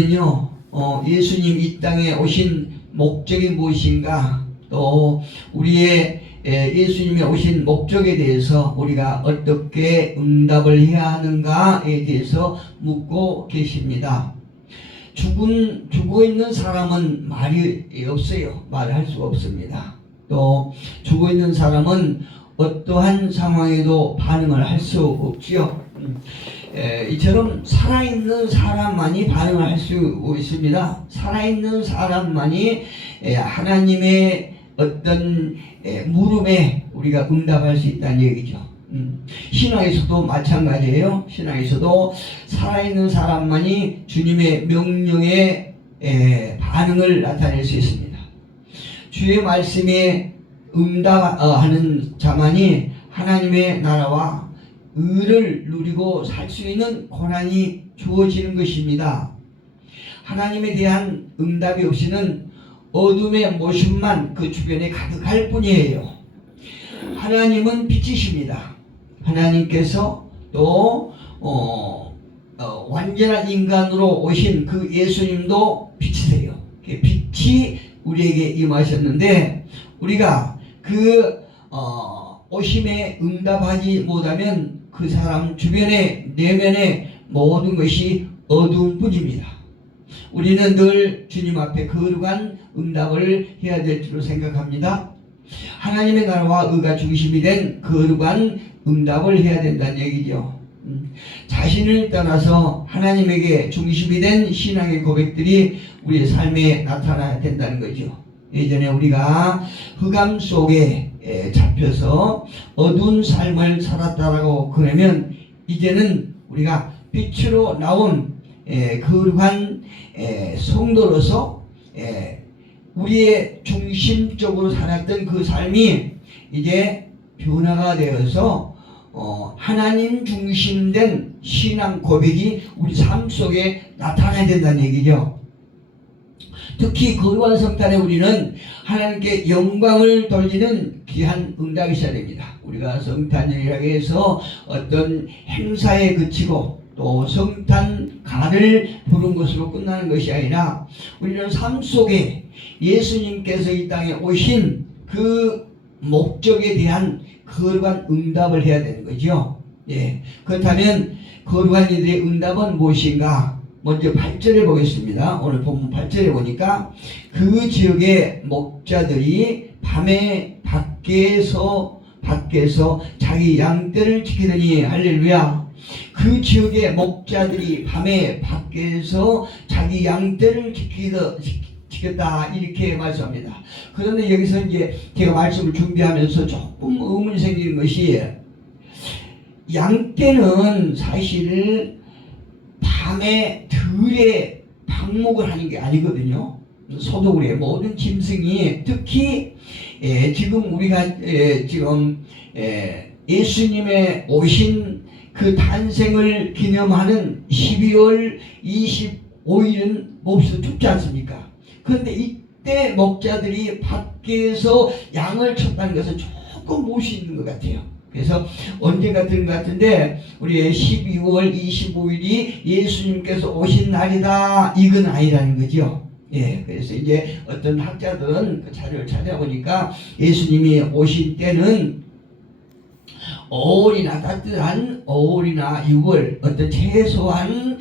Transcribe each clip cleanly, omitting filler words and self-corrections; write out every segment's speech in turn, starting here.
저는요, 예수님 이 땅에 오신 목적이 무엇인가, 또 우리의 예수님이 오신 목적에 대해서 우리가 어떻게 응답을 해야 하는가에 대해서 묻고 계십니다. 죽어 있는 사람은 말이 없어요. 말할 수가 없습니다. 또 죽어 있는 사람은 어떠한 상황에도 반응을 할 수 없지요. 이처럼 살아있는 사람만이 반응을 할 수 있습니다. 살아있는 사람만이 하나님의 어떤 물음에 우리가 응답할 수 있다는 얘기죠. 신앙에서도 마찬가지예요. 신앙에서도 살아있는 사람만이 주님의 명령에 반응을 나타낼 수 있습니다. 주의 말씀에 응답하는 자만이 하나님의 나라와 의를 누리고 살 수 있는 고난이 주어지는 것입니다. 하나님에 대한 응답이 없이는 어둠의 모습만 그 주변에 가득할 뿐이에요. 하나님은 빛이십니다. 하나님께서 또 완전한 인간으로 오신 그 예수님도 빛이세요. 빛이 우리에게 임하셨는데 우리가 그 오심에 응답하지 못하면 그 사람 주변의 내면의 모든 것이 어두운 뿐입니다. 우리는 늘 주님 앞에 거룩한 응답을 해야 될 줄로 생각합니다. 하나님의 나라와 의가 중심이 된 거룩한 응답을 해야 된다는 얘기죠. 자신을 떠나서 하나님에게 중심이 된 신앙의 고백들이 우리의 삶에 나타나야 된다는 거죠. 예전에 우리가 흑암 속에 잡혀서 어두운 삶을 살았다라고 그러면 이제는 우리가 빛으로 나온 거룩한 성도로서 우리의 중심적으로 살았던 그 삶이 이제 변화가 되어서 하나님 중심된 신앙 고백이 우리 삶 속에 나타나야 된다는 얘기죠. 특히 거룩한 성탄에 우리는 하나님께 영광을 돌리는 귀한 응답이 있어야 됩니다. 우리가 성탄절이라고 해서 어떤 행사에 그치고 또 성탄가를 부른 것으로 끝나는 것이 아니라 우리는 삶 속에 예수님께서 이 땅에 오신 그 목적에 대한 거룩한 응답을 해야 되는 거죠. 그렇다면 거룩한 이들의 응답은 무엇인가? 먼저 8절에 보겠습니다. 오늘 본문 8절에 보니까 그 지역의 목자들이 밤에 밖에서 자기 양떼를 지키더니 할렐루야. 그 지역의 목자들이 밤에 밖에서 자기 양떼를 지켰다 이렇게 말씀합니다. 그런데 여기서 이제 제가 말씀을 준비하면서 조금 의문이 생기는 것이 양떼는 사실 밤에 들에 방목을 하는 게 아니거든요. 소독을 해. 모든 짐승이 특히 지금 우리가 지금 예수님의 오신 그 탄생을 기념하는 12월 25일은 몹시 춥지 않습니까? 그런데 이때 목자들이 밖에서 양을 쳤다는 것은 조금 무엇이 있는 것 같아요. 그래서 언제 같은 것 같은데 우리 12월 25일이 예수님께서 오신 날이다 이건 아니라는 거죠. 그래서 이제 어떤 학자들은 그 자료를 찾아보니까 예수님이 오신 때는 5월이나 따뜻한 5월이나 6월 어떤 최소한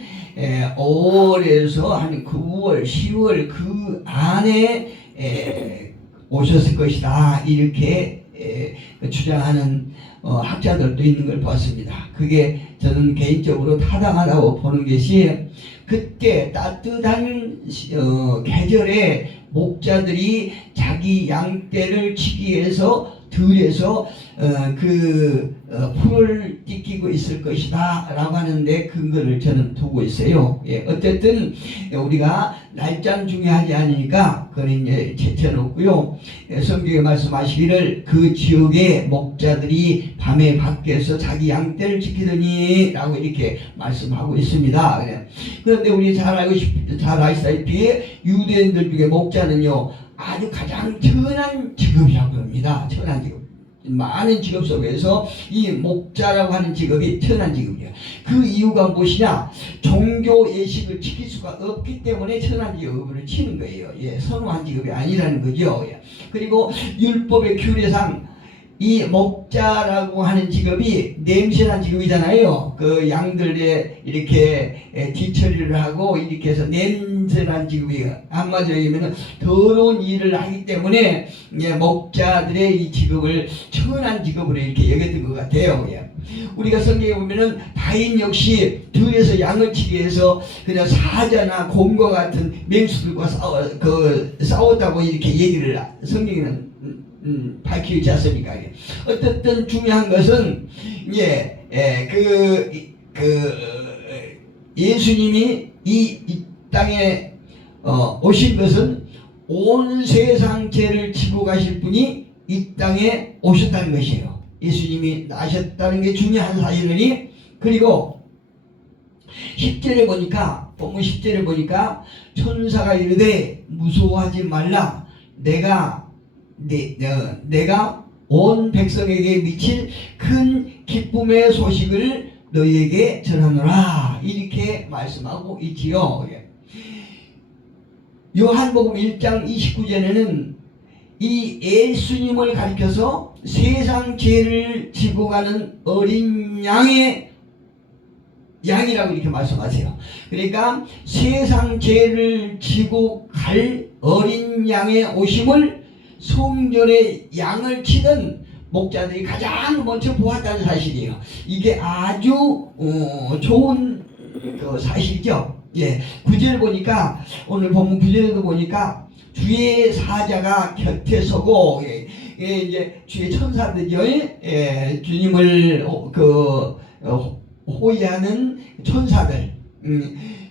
5월에서 한 9월 10월 그 안에 오셨을 것이다 이렇게 주장하는 학자들도 있는 걸 봤습니다. 그게 저는 개인적으로 타당하다고 보는 것이 그때 따뜻한 계절에 목자들이 자기 양떼를 치기 위해서 들에서 풀을 띠끼고 있을 것이다 라고 하는데 근거를 저는 두고 있어요. 어쨌든 우리가 날짜는 중요하지 않으니까 그건 이제 제쳐놓고요. 성경에 말씀하시기를 그 지역의 목자들이 밤에 밖에서 자기 양떼를 지키더니 라고 이렇게 말씀하고 있습니다. 그런데 우리 잘 아시다시피 유대인들 중에 목자는요 아주 가장 천한 직업이라고 합니다. 천한 직업. 많은 직업 속에서 이 목자라고 하는 직업이 천한 직업이에요. 그 이유가 무엇이냐? 종교 예식을 지킬 수가 없기 때문에 천한 직업을 치는 거예요. 예, 선호한 직업이 아니라는 거죠. 예. 그리고 율법의 규례상 이 목자라고 하는 직업이 냄새난 직업이잖아요. 그 양들에 이렇게 뒤처리를 하고 이렇게 해서 냄새난 직업이에요. 한마디로 얘기하면 더러운 일을 하기 때문에 목자들의 이 직업을 천한 직업으로 이렇게 여겼던 것 같아요. 우리가 성경에 보면은 다인 역시 들에서 양을 치기 위해서 그냥 사자나 곰과 같은 맹수들과 싸웠다고 이렇게 얘기를 성경에는 밝히지 않습니까? 어쨌든 중요한 것은 예수님이 이 땅에 오신 것은 온 세상 죄를 지고 가실 분이 이 땅에 오셨다는 것이에요. 예수님이 나셨다는 게 중요한 사실이니, 그리고 10절에 보니까, 본문 10절에 보니까 천사가 이르되 무서워하지 말라, 내가 온 백성에게 미칠 큰 기쁨의 소식을 너희에게 전하노라, 이렇게 말씀하고 있지요. 요한복음 1장 29절에는 이 예수님을 가리켜서 세상 죄를 지고 가는 어린 양이라고 이렇게 말씀하세요. 그러니까 세상 죄를 지고 갈 어린 양의 오심을 성전에 양을 치던 목자들이 가장 먼저 보았다는 사실이에요. 이게 아주 좋은 사실이죠. 예, 9절 보니까, 오늘 본문 9절에도 보니까 주의 사자가 곁에 서고, 이제 주의 천사들이요, 주님을 호위하는 천사들,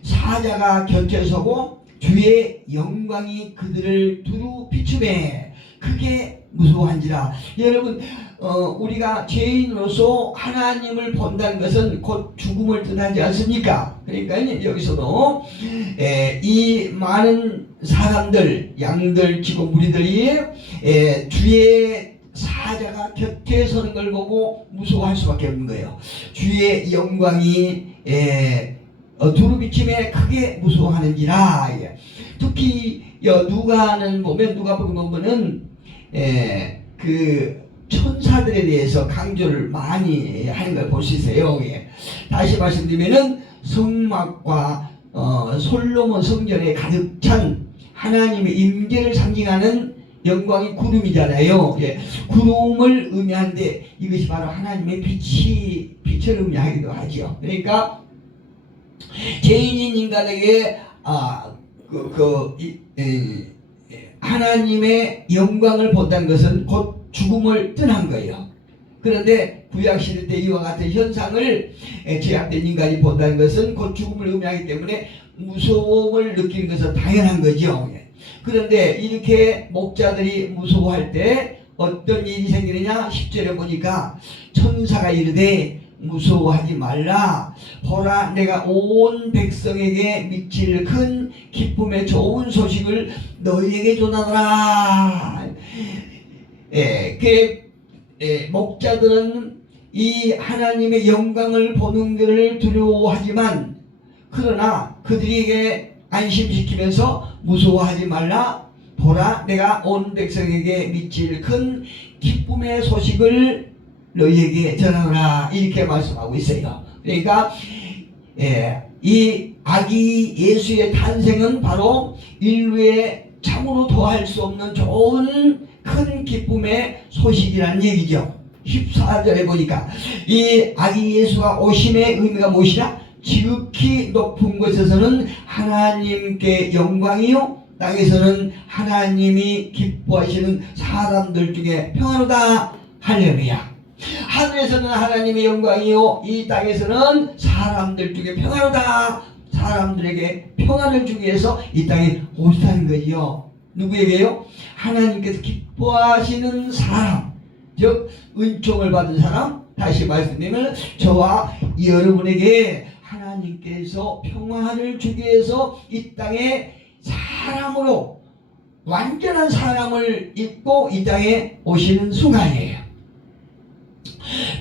사자가 곁에 서고 주의 영광이 그들을 두루 비추매 크게 무서워한지라. 여러분, 우리가 죄인으로서 하나님을 본다는 것은 곧 죽음을 뜻하지 않습니까? 그러니까 여기서도 이 많은 사람들, 양들, 직원 무리들이 주의 사자가 곁에 서는 걸 보고 무서워할 수밖에 없는 거예요. 주의 영광이 두루 비침에 크게 무서워하는지라. 특히 누가복음 보면은 그 천사들에 대해서 강조를 많이 하는 걸 볼 수 있어요. 다시 말씀드리면은 성막과 솔로몬 성전에 가득 찬 하나님의 임재를 상징하는 영광이 구름이잖아요. 구름을 의미하는데 이것이 바로 하나님의 빛을 의미하기도 하죠. 그러니까 죄인인 인간에게 하나님의 영광을 본다는 것은 곧 죽음을 뜻한 거예요. 그런데 구약시대 때 이와 같은 현상을 죄악된 인간이 본다는 것은 곧 죽음을 의미하기 때문에 무서움을 느끼는 것은 당연한 거죠. 그런데 이렇게 목자들이 무서워할 때 어떤 일이 생기느냐? 10절에 보니까 천사가 이르되 무서워하지 말라, 보라 내가 온 백성에게 미칠 큰 기쁨의 좋은 소식을 너희에게 전하노라. 목자들은 이 하나님의 영광을 보는 것을 두려워하지만, 그러나 그들에게 안심시키면서 무서워하지 말라, 보라 내가 온 백성에게 미칠 큰 기쁨의 소식을 너희에게 전하노라, 이렇게 말씀하고 있어요. 그러니까 이 아기 예수의 탄생은 바로 인류에 참으로 더할 수 없는 좋은 큰 기쁨의 소식이라는 얘기죠. 14절에 보니까 이 아기 예수가 오심의 의미가 무엇이냐? 지극히 높은 곳에서는 하나님께 영광이요, 땅에서는 하나님이 기뻐하시는 사람들 중에 평안하다. 할렐루야. 하늘에서는 하나님의 영광이요, 이 땅에서는 사람들 중에 평안하다. 사람들에게 평안을 주기 위해서 이 땅에 오시다는 거지요. 누구에게요? 하나님께서 기뻐하시는 사람, 즉 은총을 받은 사람. 다시 말씀드리면 저와 여러분에게 하나님께서 평안을 주기 위해서 이 땅에 사람으로 완전한 사람을 입고 이 땅에 오시는 순간이에요.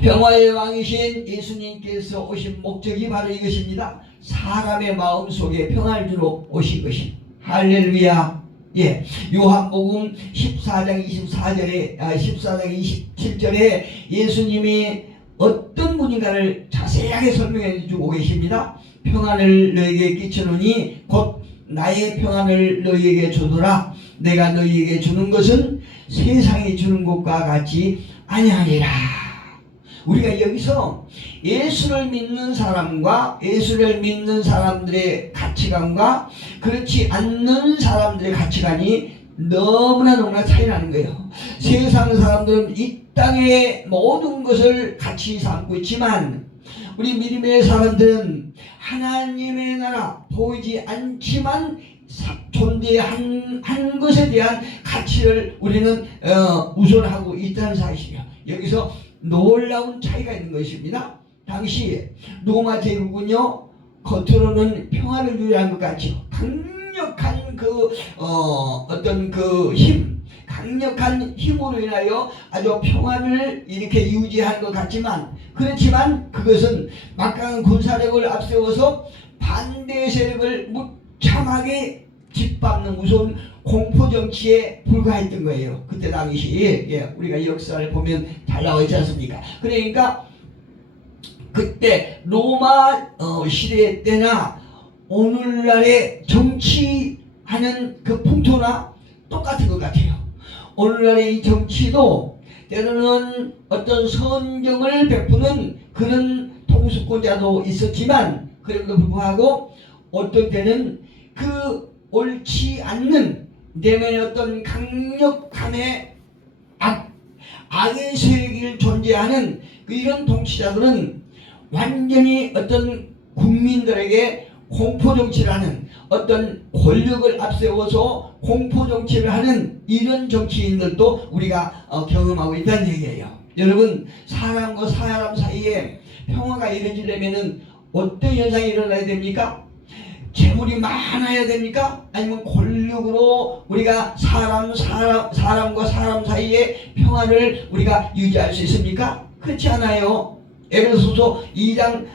평화의 왕이신 예수님께서 오신 목적이 바로 이것입니다. 사람의 마음속에 평화를 주러 오신 것입니다. 할렐루야. 예, 요한복음 14장 24절에 14장 27절에 예수님이 어떤 분인가를 자세하게 설명해 주고 계십니다. 평안을 너에게 끼치노니 곧 나의 평안을 너희에게 주노라. 내가 너희에게 주는 것은 세상이 주는 것과 같이 아니하니라. 우리가 여기서 예수를 믿는 사람과 예수를 믿는 사람들의 가치관과 그렇지 않는 사람들의 가치관이 너무나 차이 나는 거예요. 세상 사람들은 이 땅의 모든 것을 가치 삼고 있지만 우리 믿음의 사람들은 하나님의 나라 보이지 않지만 존재한 한 것에 대한 가치를 우리는 우선하고 있다는 사실이에요. 여기서 놀라운 차이가 있는 것입니다. 당시 로마 제국은요, 겉으로는 평화를 유지한 것 같죠. 강력한 어떤 강력한 힘으로 인하여 아주 평화를 이렇게 유지한 것 같지만, 그렇지만 그것은 막강한 군사력을 앞세워서 반대 세력을 무참하게 짓밟는 무서운 공포정치에 불과했던 거예요. 그때 당시 우리가 역사를 보면 잘 나와 있지 않습니까? 그러니까 그때 로마 시대 때나 오늘날의 정치하는 그 풍토나 똑같은 것 같아요. 오늘날의 이 정치도 때로는 어떤 선정을 베푸는 그런 통수권자도 있었지만, 그럼에도 불구하고 어떤 때는 그 옳지 않는 내면의 어떤 강력함의 악의 세력이 존재하는 이런 통치자들은 완전히 어떤 국민들에게 공포정치를 하는, 어떤 권력을 앞세워서 공포정치를 하는 이런 정치인들도 우리가 경험하고 있다는 얘기예요. 여러분, 사람과 사람 사이에 평화가 이루어지려면 어떤 현상이 일어나야 됩니까? 재물이 많아야 됩니까? 아니면 권력으로 우리가 사람과 사람 사이에 평화를 우리가 유지할 수 있습니까? 그렇지 않아요. 에베소서 2장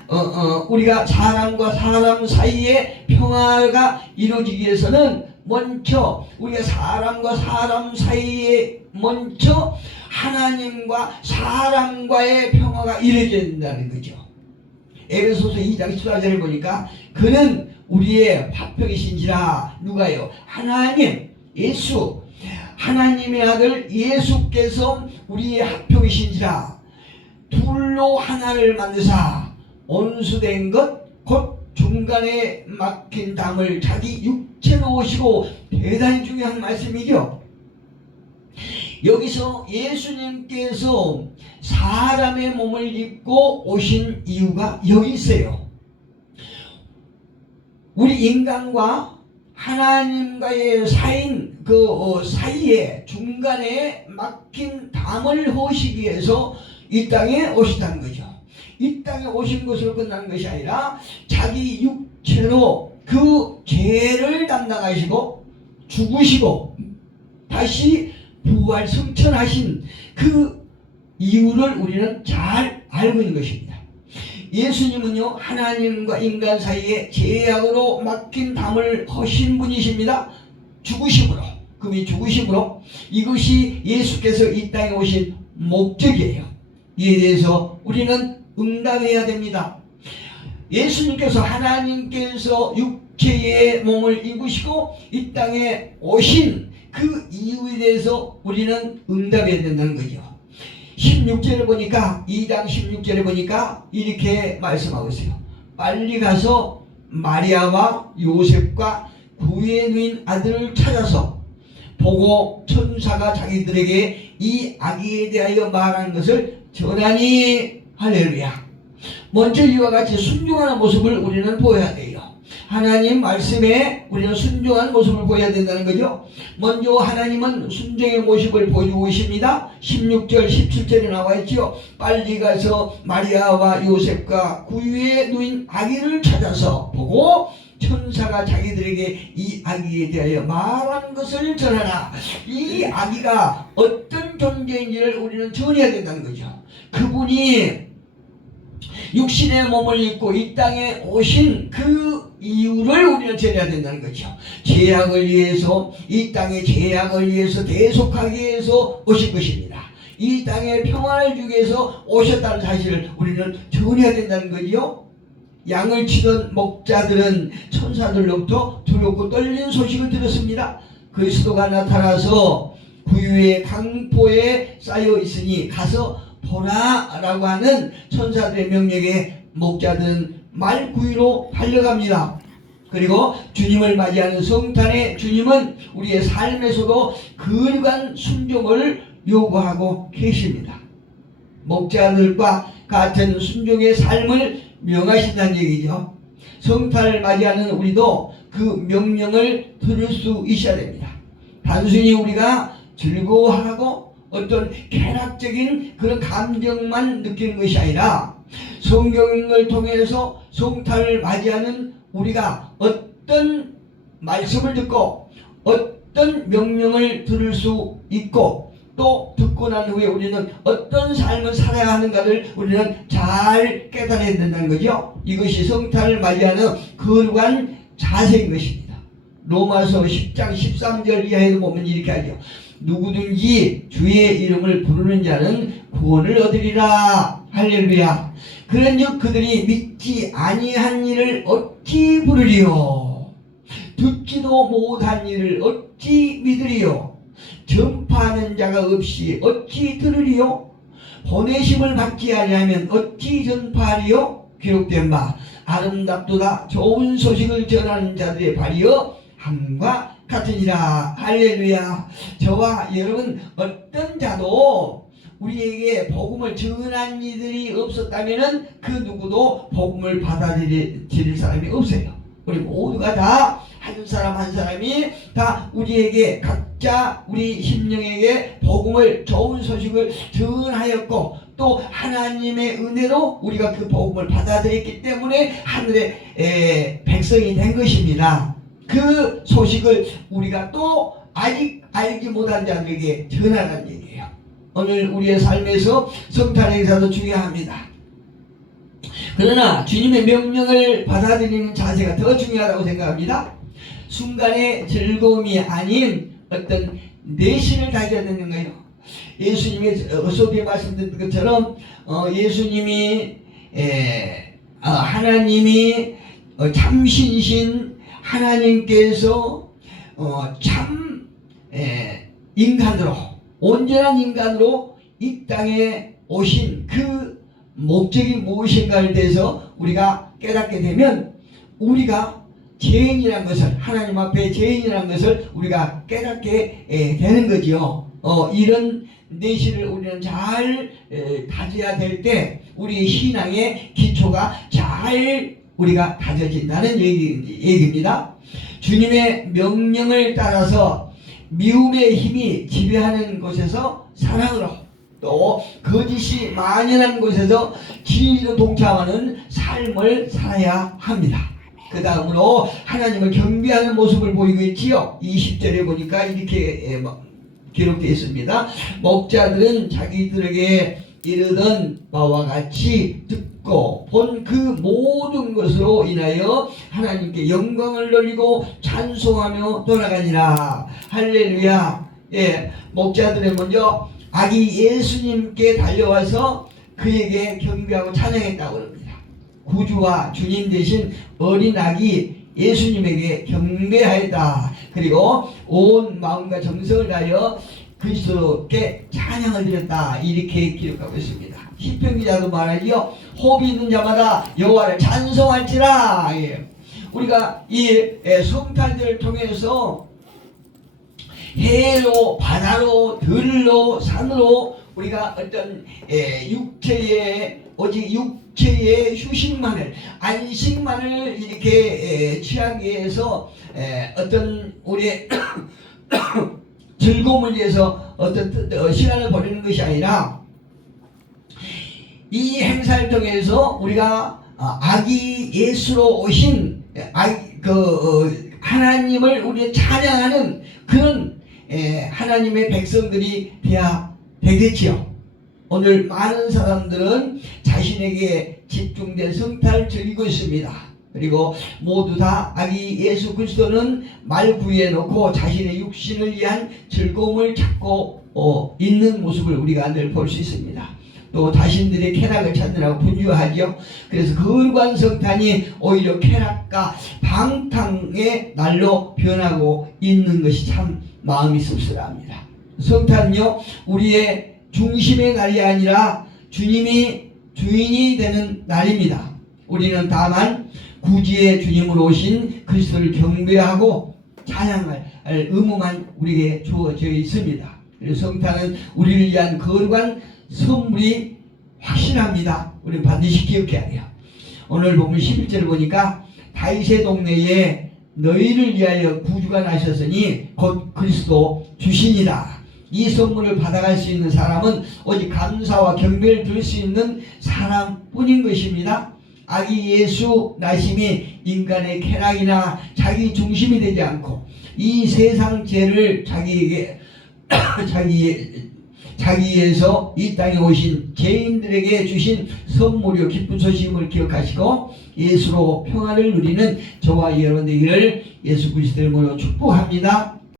우리가 사람과 사람 사이에 평화가 이루어지기 위해서는 먼저 우리가 사람과 사람 사이에 먼저 하나님과 사람과의 평화가 이루어져야 된다는 거죠. 에베소서 2장 14절을 보니까 그는 우리의 화평이신지라. 누가요? 하나님, 예수, 하나님의 아들 예수께서 우리의 화평이신지라. 둘로 하나를 만드사 온수된 것 곧 중간에 막힌 담을 자기 육체로 오시고. 대단히 중요한 말씀이죠. 여기서 예수님께서 사람의 몸을 입고 오신 이유가 여기 있어요. 우리 인간과 하나님과의 사이에 중간에 막힌 담을 허시기 위해서 이 땅에 오시다는 거죠. 이 땅에 오신 것으로 끝난 것이 아니라 자기 육체로 그 죄를 담당하시고 죽으시고 다시 부활 승천하신 그 이유를 우리는 잘 알고 있는 것입니다. 예수님은요, 하나님과 인간 사이에 죄악으로 막힌 담을 허신 분이십니다. 죽으심으로, 그분이 죽으심으로. 이것이 예수께서 이 땅에 오신 목적이에요. 이에 대해서 우리는 응답해야 됩니다. 예수님께서 하나님께서 육체의 몸을 입으시고 이 땅에 오신 그 이유에 대해서 우리는 응답해야 된다는 거죠. 16절을 보니까 2장 16절에 보니까 이렇게 말씀하고 있어요. 빨리 가서 마리아와 요셉과 구에 누인 아들을 찾아서 보고 천사가 자기들에게 이 아기에 대하여 말하는 것을 전하니. 할렐루야. 먼저 이와 같이 순종하는 모습을 우리는 보여야 돼요. 하나님 말씀에 우리는 순종한 모습을 보여야 된다는 거죠. 먼저 하나님은 순종의 모습을 보여주고 계십니다. 16절 17절에 나와 있죠. 빨리 가서 마리아와 요셉과 구유에 누인 아기를 찾아서 보고 천사가 자기들에게 이 아기에 대하여 말한 것을 전하라. 이 아기가 어떤 존재인지를 우리는 전해야 된다는 거죠. 그분이 육신의 몸을 입고 이 땅에 오신 그 이유를 우리는 전해야 된다는 거죠. 죄악을 위해서, 이 땅의 죄악을 위해서 대속하기 위해서 오신 것입니다. 이 땅에 평안을 주기 위해서 오셨다는 사실을 우리는 전해야 된다는 거지요. 양을 치던 목자들은 천사들로부터 두렵고 떨리는 소식을 들었습니다. 그리스도가 나타나서 구유의 강포에 쌓여 있으니 가서 보라 라고 하는 천사들의 명령에 목자들은 말구유로 달려갑니다. 그리고 주님을 맞이하는 성탄의 주님은 우리의 삶에서도 거룩한 순종을 요구하고 계십니다. 목자들과 같은 순종의 삶을 명하신다는 얘기죠. 성탄을 맞이하는 우리도 그 명령을 들을 수 있어야 됩니다. 단순히 우리가 즐거워하고 어떤 쾌락적인 그런 감정만 느끼는 것이 아니라 성경을 통해서 성탄을 맞이하는 우리가 어떤 말씀을 듣고 어떤 명령을 들을 수 있고 또 듣고 난 후에 우리는 어떤 삶을 살아야 하는가를 우리는 잘 깨달아야 된다는 거죠. 이것이 성탄을 맞이하는 거룩한 자세인 것입니다. 로마서 10장 13절 이하에도 보면 이렇게 하죠. 누구든지 주의 이름을 부르는 자는 구원을 얻으리라. 할렐루야. 그런즉 그들이 믿지 아니한 일을 어찌 부르리요? 듣지도 못한 일을 어찌 믿으리요? 전파하는 자가 없이 어찌 들으리요? 보내심을 받지 아니하면 어찌 전파하리요? 기록된 바 아름답도다 좋은 소식을 전하는 자들의 발이여 함과 같으니라. 할렐루야. 저와 여러분 어떤 자도 우리에게 복음을 전한 이들이 없었다면 그 누구도 복음을 받아들일 사람이 없어요. 우리 모두가 다 한 사람 한 사람이 다 우리에게 각자 우리 심령에게 복음을 좋은 소식을 전하였고 또 하나님의 은혜로 우리가 그 복음을 받아들였기 때문에 하늘의 백성이 된 것입니다. 그 소식을 우리가 또 아직 알지 못한 자들에게 전하라는 얘기예요. 오늘 우리의 삶에서 성탄 행사도 중요합니다. 그러나 주님의 명령을 받아들이는 자세가 더 중요하다고 생각합니다. 순간의 즐거움이 아닌 어떤 내실을 가져야 되는 거예요. 예수님의 어소비에 말씀드린 것처럼 예수님이 하나님이 참신신 하나님께서 참 인간으로 온전한 인간으로 이 땅에 오신 그 목적이 무엇인가에 대해서 우리가 깨닫게 되면 우리가 죄인이라는 것을 하나님 앞에 죄인이라는 것을 우리가 깨닫게 되는 거죠. 이런 내실을 우리는 잘 다져야 될 때 우리 신앙의 기초가 잘 우리가 다져진다는 얘기입니다. 주님의 명령을 따라서 미움의 힘이 지배하는 곳에서 사랑으로 또 거짓이 만연한 곳에서 진리로 동참하는 삶을 살아야 합니다. 그 다음으로 하나님을 경배하는 모습을 보이고 있지요. 20절에 보니까 이렇게 기록되어 있습니다. 목자들은 자기들에게 이르던 바와 같이 듣고 본 그 모든 것으로 인하여 하나님께 영광을 돌리고 찬송하며 돌아가니라. 할렐루야. 예, 목자들은 먼저 아기 예수님께 달려와서 그에게 경배하고 찬양했다고 합니다. 구주와 주님 대신 어린 아기 예수님에게 경배하였다. 그리고 온 마음과 정성을 다하여 그리스도께 찬양을 드렸다. 이렇게 기록하고 있습니다. 시편 기자도 말하지요. 호흡이 있는 자마다 여호와를 찬송할지라. 예. 우리가 이 성탄절을 통해서 해로 바다로 들로 산으로 우리가 어떤 육체의 오직 육체의 휴식만을 안식만을 이렇게 취하기 위해서 어떤 우리의 즐거움을 위해서 어떤 시간을 보내는 것이 아니라 이 행사를 통해서 우리가 아기 예수로 오신 하나님을 우리 찬양하는 그런 하나님의 백성들이 되어야 되겠지요. 오늘 많은 사람들은 자신에게 집중된 성탄을 즐기고 있습니다. 그리고 모두 다 아기 예수 그리스도는 말 구해놓고 자신의 육신을 위한 즐거움을 찾고 있는 모습을 우리가 늘 볼 수 있습니다. 또 자신들의 쾌락을 찾느라고 분주하죠. 그래서 거룩한 성탄이 오히려 쾌락과 방탕의 날로 변하고 있는 것이 참 마음이 씁쓸합니다. 성탄은요, 우리의 중심의 날이 아니라 주님이 주인이 되는 날입니다. 우리는 다만 구주의 주님으로 오신 그리스도를 경배하고 찬양할 의무만 우리에게 주어져 있습니다. 그래서 성탄은 우리를 위한 거룩한 선물이 확실합니다. 우리는 반드시 기억해야 돼요. 오늘 보면 11절을 보니까 다윗의 동네에 너희를 위하여 구주가 나셨으니 곧 그리스도 주시니라. 이 선물을 받아갈 수 있는 사람은 오직 감사와 경배를 드릴 수 있는 사람뿐인 것입니다. 아기 예수 나심이 인간의 쾌락이나 자기 중심이 되지 않고 이 세상 죄를 자기에서 이 땅에 오신 죄인들에게 주신 선물이요 기쁜 소식임을 기억하시고 예수로 평안을 누리는 저와 여러분 되기를 예수 그리스도의 이름으로 축복합니다.